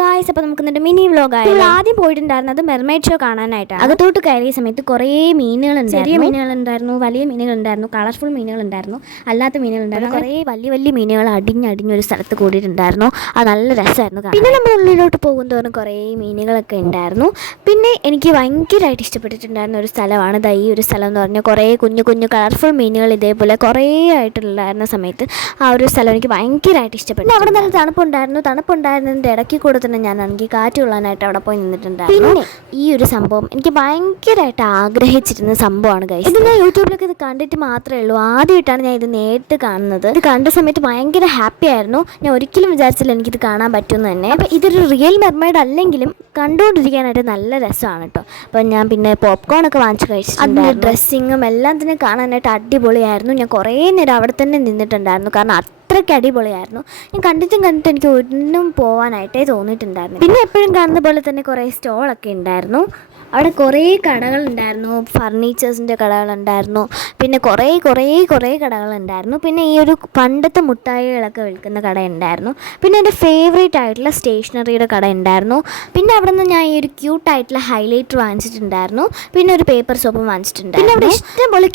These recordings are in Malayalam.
ഗായ്സ്, അപ്പോൾ നമുക്ക് എന്നിട്ട് മിനി വ്ലോഗായി. ആദ്യം പോയിട്ടുണ്ടായിരുന്നത് മെർമൈഡ് ഷോ കാണാനായിട്ടാണ്. അകത്തോട്ട് കയറിയ സമയത്ത് കുറേ മീനുകളുണ്ടായിരുന്നു. ചെറിയ മീനുകളുണ്ടായിരുന്നു, വലിയ മീനുകളുണ്ടായിരുന്നു, കളർഫുൾ മീനുകളുണ്ടായിരുന്നു, അല്ലാത്ത മീനുകളുണ്ടായിരുന്നു. കുറേ വലിയ വലിയ മീനുകൾ അടിഞ്ഞൊരു സ്ഥലത്ത് കൂടിയിട്ടുണ്ടായിരുന്നു. അത് നല്ല രസമായിരുന്നു. പിന്നെ നമ്മൾ ഉള്ളിലോട്ട് പോകുന്തോറും കുറേ മീനുകളൊക്കെ ഉണ്ടായിരുന്നു. പിന്നെ എനിക്ക് ഭയങ്കരമായിട്ട് ഇഷ്ടപ്പെട്ടിട്ടുണ്ടായിരുന്ന ഒരു സ്ഥലമാണ് ഈ ഒരു സ്ഥലം എന്ന് പറഞ്ഞാൽ. കുറേ കുഞ്ഞു കുഞ്ഞു കളർഫുൾ മീനുകൾ ഇതേപോലെ കുറേ ആയിട്ടുണ്ടായിരുന്ന സമയത്ത് ആ ഒരു സ്ഥലം എനിക്ക് ഭയങ്കരമായിട്ട് ഇഷ്ടപ്പെട്ടു. അവിടെ നല്ല തണുപ്പുണ്ടായിരുന്നതിൻ്റെ ഇടയ്ക്ക് കൂടെ തന്നെ ഞാനാണെങ്കിൽ കാറ്റ് കൊള്ളാനായിട്ട് അവിടെ പോയി നിന്നിട്ടുണ്ടായിരുന്നു. പിന്നെ ഈ ഒരു സംഭവം എനിക്ക് ഭയങ്കരമായിട്ട് ആഗ്രഹിച്ചിരുന്ന സംഭവമാണ് ഗൈസ്. ഇത് ഞാൻ യൂട്യൂബിലൊക്കെ ഇത് കണ്ടിട്ട് മാത്രമേ ഉള്ളൂ. ആദ്യമായിട്ടാണ് ഞാൻ ഇത് നേരിട്ട് കാണുന്നത്. ഇത് കണ്ട സമയത്ത് ഭയങ്കര ഹാപ്പി ആയിരുന്നു. ഞാൻ ഒരിക്കലും വിചാരിച്ചില്ല എനിക്കിത് കാണാൻ പറ്റുമെന്ന് തന്നെ. അപ്പോൾ ഇതൊരു റിയൽ മെർമെയ്ഡ് അല്ലെങ്കിലും കണ്ടുകൊണ്ടിരിക്കാനായിട്ട് നല്ല രസമാണ് കേട്ടോ. അപ്പം ഞാൻ പിന്നെ പോപ്കോണൊക്കെ വാങ്ങിച്ച് കഴിച്ചിട്ടുണ്ട്. അതിൻ്റെ ഡ്രസ്സിങ്ങും എല്ലാം തന്നെ കാണാനായിട്ട് അടിപൊളിയായിരുന്നു. ഞാൻ കുറേ നേരം അവിടെ തന്നെ നിന്നിട്ടുണ്ടായിരുന്നു, കാരണം അത്രയ്ക്ക് അടിപൊളിയായിരുന്നു. ഞാൻ കണ്ടിട്ട് എനിക്ക് ഒന്നും പോകാനായിട്ടേ തോന്നിയിട്ടുണ്ടായിരുന്നു. പിന്നെ എപ്പോഴും കാണുന്ന പോലെ തന്നെ കുറേ സ്റ്റോളൊക്കെ ഉണ്ടായിരുന്നു. അവിടെ കുറേ കടകളുണ്ടായിരുന്നു, ഫർണിച്ചേഴ്സിൻ്റെ കടകളുണ്ടായിരുന്നു, പിന്നെ കുറേ കടകളുണ്ടായിരുന്നു. പിന്നെ ഈ ഒരു പണ്ടത്തെ മുട്ടായികളൊക്കെ വിൽക്കുന്ന കടയുണ്ടായിരുന്നു. പിന്നെ എൻ്റെ ഫേവറേറ്റ് ആയിട്ടുള്ള സ്റ്റേഷനറിയുടെ കട ഉണ്ടായിരുന്നു. പിന്നെ അവിടെ നിന്ന് ഞാൻ ഈ ഒരു ക്യൂട്ടായിട്ടുള്ള ഹൈലൈറ്റർ വാങ്ങിച്ചിട്ടുണ്ടായിരുന്നു. പിന്നെ ഒരു പേപ്പർ സോപ്പും വാങ്ങിച്ചിട്ടുണ്ടായിരുന്നു. പിന്നെ അവിടെ ഇഷ്ടംപോലെ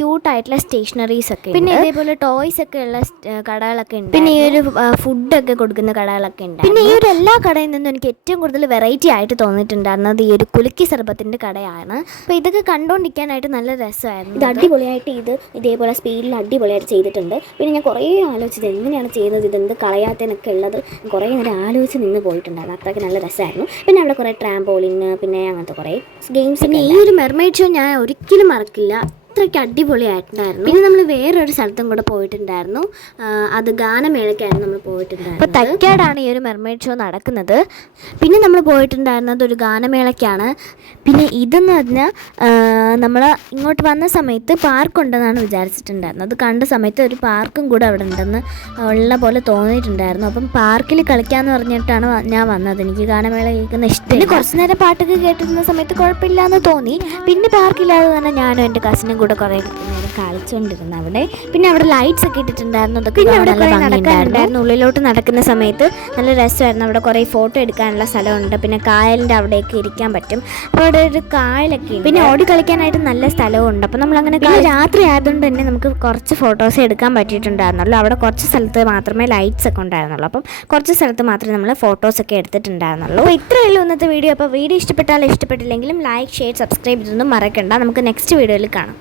ക്യൂട്ടായിട്ടുള്ള സ്റ്റേഷനറീസ് ഒക്കെ, പിന്നെ ഇതേപോലെ ടോയ്സ് ഒക്കെ ഉള്ള കടകളൊക്കെ ഉണ്ട്. പിന്നെ ഈ ഒരു ഫുഡൊക്കെ കൊടുക്കുന്ന കടകളൊക്കെ ഉണ്ട്. പിന്നെ ഈ ഒരു എല്ലാ കടയിൽ നിന്നും എനിക്ക് ഏറ്റവും കൂടുതൽ വെറൈറ്റി ആയിട്ട് തോന്നിയിട്ടുണ്ടായിരുന്നത് ഈ ഒരു കുലുക്കി സർബത്തിൻ്റെ കടയാണ്. അപ്പോൾ ഇതൊക്കെ കണ്ടുകൊണ്ടിരിക്കാനായിട്ട് നല്ല രസമായിരുന്നു. ഇത് അടിപൊളിയായിട്ട് ഇതേപോലെ സ്പീഡിൽ അടിപൊളിയായിട്ട് ചെയ്തിട്ടുണ്ട്. പിന്നെ ഞാൻ കുറേ ആലോചിച്ചത് എങ്ങനെയാണ് ചെയ്യുന്നത്, ഇതെന്ത് കളയാത്തതിനൊക്കെ ഉള്ളത് കുറേ നേരം ആലോചിച്ച് നിന്ന് പോയിട്ടുണ്ടായിരുന്നു. അത്രയ്ക്ക് നല്ല രസമായിരുന്നു. പിന്നെ അവിടെ കുറേ ട്രാംപോളിന്, പിന്നെ അങ്ങനത്തെ കുറേ ഗെയിംസ്. പിന്നെ ഈ ഒരു മെർമെയ്ഡ് ഷോ ഞാൻ ഒരിക്കലും മറക്കില്ല. അത്രയ്ക്ക് അടിപൊളിയായിട്ടുണ്ടായിരുന്നു. പിന്നെ നമ്മൾ വേറൊരു സ്ഥലത്തും കൂടെ പോയിട്ടുണ്ടായിരുന്നു. അത് ഗാനമേളയ്ക്കായിരുന്നു നമ്മൾ പോയിട്ടുണ്ടായിരുന്നത്. അപ്പോൾ തൈക്കാടാണ് ഈ ഒരു മെർമെയ്ഡ് ഷോ നടക്കുന്നത്. പിന്നെ നമ്മൾ പോയിട്ടുണ്ടായിരുന്നത് ഒരു ഗാനമേളയ്ക്കാണ്. പിന്നെ ഇതെന്ന് പറഞ്ഞാൽ നമ്മൾ ഇങ്ങോട്ട് വന്ന സമയത്ത് പാർക്കുണ്ടെന്നാണ് വിചാരിച്ചിട്ടുണ്ടായിരുന്നത്. അത് കണ്ട സമയത്ത് ഒരു പാർക്കും കൂടെ അവിടെ ഉണ്ടെന്ന് ഉള്ള പോലെ തോന്നിയിട്ടുണ്ടായിരുന്നു. അപ്പം പാർക്കിൽ കളിക്കാമെന്ന് പറഞ്ഞിട്ടാണ് ഞാൻ വന്നത്. എനിക്ക് ഗാനമേള കേൾക്കുന്ന ഇഷ്ടം. പിന്നെ കുറച്ച് നേരം പാട്ടൊക്കെ കേട്ടിരുന്ന സമയത്ത് കുഴപ്പമില്ല എന്ന് തോന്നി. പിന്നെ പാർക്കില്ലാതെ തന്നെ ഞാനും എൻ്റെ കസിനും കൂടെ കുറേ നേരം കളിച്ചുകൊണ്ടിരുന്നു അവിടെ. പിന്നെ അവിടെ ലൈറ്റ്സ് ഒക്കെ ഇട്ടിട്ടുണ്ടായിരുന്നു. അതൊക്കെ നടക്കാനുണ്ടായിരുന്നു. ഉള്ളിലോട്ട് നടക്കുന്ന സമയത്ത് നല്ല രസമായിരുന്നു. അവിടെ കുറേ ഫോട്ടോ എടുക്കാനുള്ള സ്ഥലമുണ്ട്. പിന്നെ കായലിൻ്റെ അവിടെയൊക്കെ ഇരിക്കാൻ പറ്റും. അപ്പോൾ അവിടെ ഒരു കായലൊക്കെ ഉണ്ട്. പിന്നെ ഓടി കളിക്കാനായിട്ട് നല്ല സ്ഥലമുണ്ട്. അപ്പോൾ നമ്മളങ്ങനെ രാത്രി ആയതുകൊണ്ട് തന്നെ നമുക്ക് കുറച്ച് ഫോട്ടോസ് എടുക്കാൻ പറ്റിയിട്ടുണ്ടായിരുന്നുള്ളൂ. അവിടെ കുറച്ച് സ്ഥലത്ത് മാത്രമേ ലൈറ്റ്സ് ഒക്കെ ഉണ്ടായിരുന്നുള്ളൂ. അപ്പം കുറച്ച് സ്ഥലത്ത് മാത്രമേ നമ്മൾ ഫോട്ടോസൊക്കെ എടുത്തിട്ടുണ്ടായിരുന്നുള്ളൂ. അപ്പോൾ ഇത്രയേ ഉള്ളൂ ഇന്നത്തെ വീഡിയോ. അപ്പോൾ വീഡിയോ ഇഷ്ടപ്പെട്ടില്ലെങ്കിലും ലൈക്ക്, ഷെയർ, സബ്സ്ക്രൈബ് ഇതൊന്നും മറക്കണ്ട. നമുക്ക് നെക്സ്റ്റ് വീഡിയോയിൽ കാണാം.